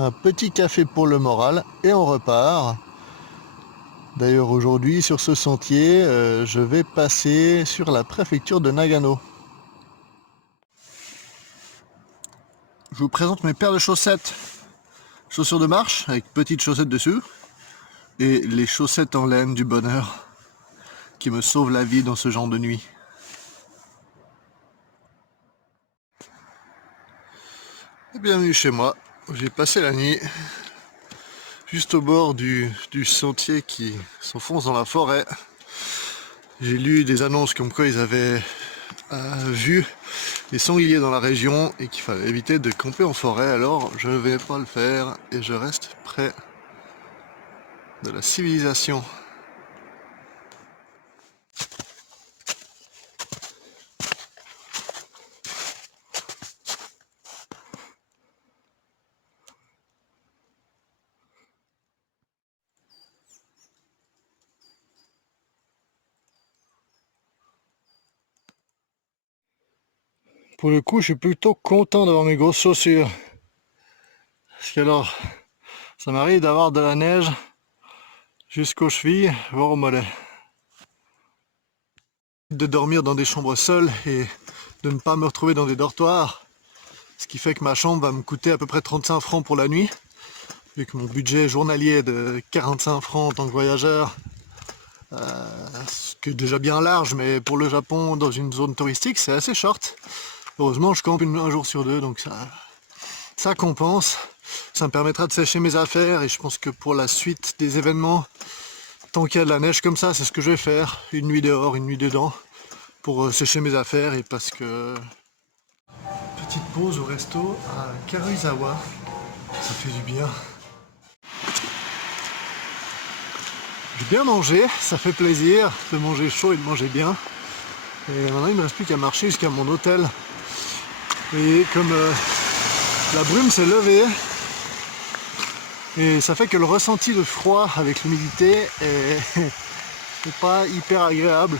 un petit café pour le moral et on repart. D'ailleurs aujourd'hui sur ce sentier, je vais passer sur la préfecture de Nagano. Je vous présente mes paires de chaussettes. Chaussures de marche avec petites chaussettes dessus. Et les chaussettes en laine du bonheur qui me sauvent la vie dans ce genre de nuit. Et bienvenue chez moi. J'ai passé la nuit juste au bord du sentier qui s'enfonce dans la forêt. J'ai lu des annonces comme quoi ils avaient vu des sangliers dans la région et qu'il fallait éviter de camper en forêt, alors je ne vais pas le faire et je reste près de la civilisation. Pour le coup, je suis plutôt content d'avoir mes grosses chaussures. Parce que alors, ça m'arrive d'avoir de la neige jusqu'aux chevilles, voire aux mollets. De dormir dans des chambres seules et de ne pas me retrouver dans des dortoirs. Ce qui fait que ma chambre va me coûter à peu près 35 francs pour la nuit. Vu que mon budget journalier est de 45 francs en tant que voyageur. Ce qui est déjà bien large, mais pour le Japon, dans une zone touristique, c'est assez short. Heureusement, je campe un jour sur deux, donc ça compense. Ça me permettra de sécher mes affaires et je pense que pour la suite des événements, tant qu'il y a de la neige comme ça, c'est ce que je vais faire. Une nuit dehors, une nuit dedans, pour sécher mes affaires et parce que... Petite pause au resto à Karuizawa, ça fait du bien. J'ai bien mangé, ça fait plaisir de manger chaud et de manger bien. Et maintenant il ne me reste plus qu'à marcher jusqu'à mon hôtel. Et comme la brume s'est levée, et ça fait que le ressenti de froid avec l'humidité est pas hyper agréable.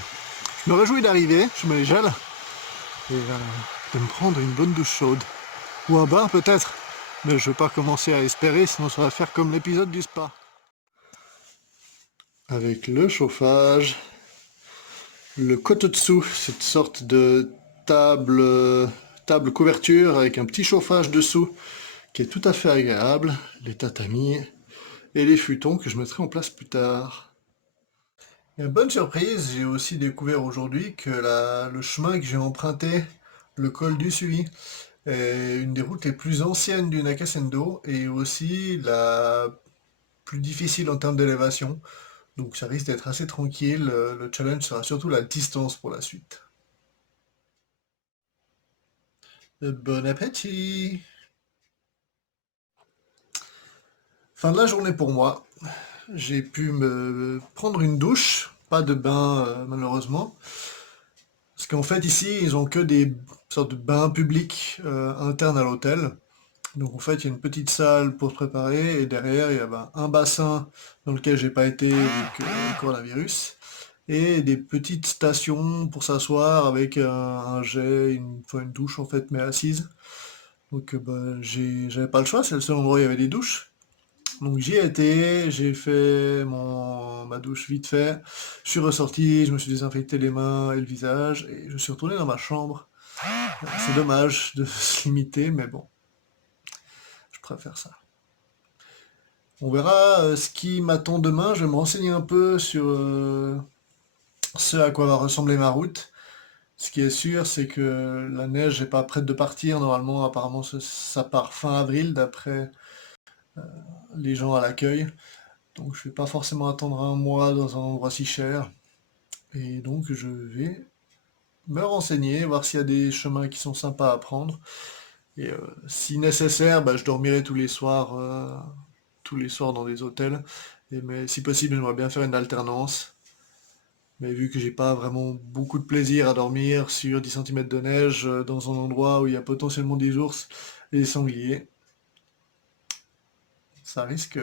Je me réjouis d'arriver, je me les gèle, et de me prendre une bonne douche chaude. Ou un bain peut-être, mais je ne vais pas commencer à espérer, sinon ça va faire comme l'épisode du spa. Avec le chauffage, le kototsu, cette sorte de table couverture avec un petit chauffage dessous qui est tout à fait agréable, les tatamis et les futons que je mettrai en place plus tard. Et bonne surprise, j'ai aussi découvert aujourd'hui que le chemin que j'ai emprunté, le col du Sui, est une des routes les plus anciennes du Nakasendo et aussi la plus difficile en termes d'élévation. Donc ça risque d'être assez tranquille, le challenge sera surtout la distance pour la suite. Bon appétit! Fin de la journée pour moi. J'ai pu me prendre une douche, pas de bain malheureusement. Parce qu'en fait ici ils ont que des sortes de bains publics internes à l'hôtel. Donc en fait il y a une petite salle pour se préparer et derrière il y a un bassin dans lequel j'ai pas été avec le coronavirus. Et des petites stations pour s'asseoir avec un jet, une douche en fait mais assise. Donc j'avais pas le choix, c'est le seul endroit où il y avait des douches. Donc j'y ai été, j'ai fait ma douche vite fait, je suis ressorti, je me suis désinfecté les mains et le visage, et je suis retourné dans ma chambre. C'est dommage de se limiter, mais bon, je préfère ça. On verra ce qui m'attend demain, je vais me renseigner un peu sur ce à quoi va ressembler ma route. Ce qui est sûr, c'est que la neige n'est pas prête de partir, normalement, apparemment ça part fin avril, d'après les gens à l'accueil. Donc je vais pas forcément attendre un mois dans un endroit si cher. Et donc je vais me renseigner, voir s'il y a des chemins qui sont sympas à prendre. Et si nécessaire, je dormirai tous les soirs dans des hôtels. Mais si possible, j'aimerais bien faire une alternance. Mais vu que j'ai pas vraiment beaucoup de plaisir à dormir sur 10 cm de neige dans un endroit où il y a potentiellement des ours et des sangliers, ça risque,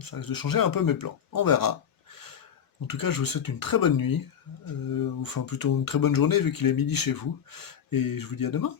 ça risque de changer un peu mes plans. On verra. En tout cas, je vous souhaite une très bonne nuit, enfin plutôt une très bonne journée vu qu'il est midi chez vous, et je vous dis à demain.